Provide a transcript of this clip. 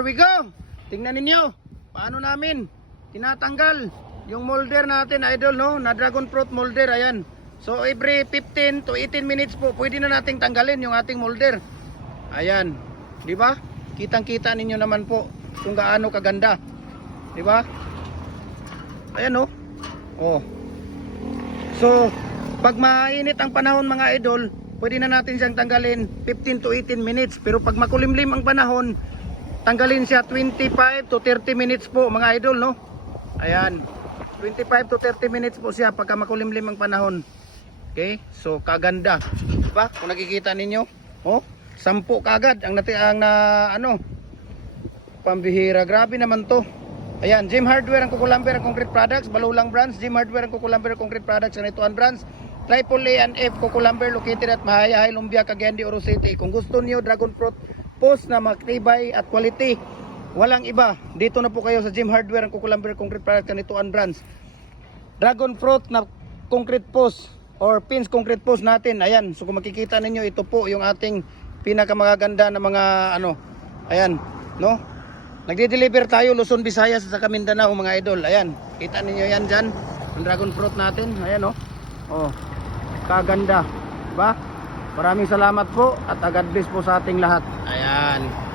Here we go. Tingnan ninyo paano namin tinatanggal yung molder natin, idol, no, na dragon fruit molder. Ayan, so every 15 to 18 minutes po pwede na nating tanggalin yung ating molder. Ayan, di ba? Kitang kita ninyo naman po kung gaano kaganda, di ba? Ayan, no. Oh, so pag mainit ang panahon, mga idol, pwede na natin siyang tanggalin 15 to 18 minutes. Pero pag makulimlim ang panahon, tanggalin siya 25 to 30 minutes po, mga idol, no? Ayan, 25 to 30 minutes po siya pagka makulimlim ang panahon. Okay, so kaganda, diba? Kung nakikita ninyo, oh, 10 kagad ang pambihira. Grabe naman to. Ayan, Gem Hardware ang Kukulamber ang concrete products, Balulang branch. Gem Hardware ang Kukulamber concrete products, Kanituan branch. Triple A and F Kukulamber located at Mahayahay, Lumbia, Cagayan de Oro City. Kung gusto niyo dragon fruit post na matibay at quality, walang iba, dito na po kayo sa Gem Hardware ang Kukulamber concrete products, Kanituan branch. Dragon fruit na concrete post or pins concrete post natin. Ayan, so kung makikita ninyo, ito po yung ating pinakamagaganda na mga ayan, no? Nagde-deliver tayo Luzon, Visayas sa Mindanao, mga idol. Ayan, kita ninyo yan dyan, yung dragon fruit natin. Ayan, oh, oh, kaganda, diba? Maraming salamat po at God bless po sa ating lahat. Ayan.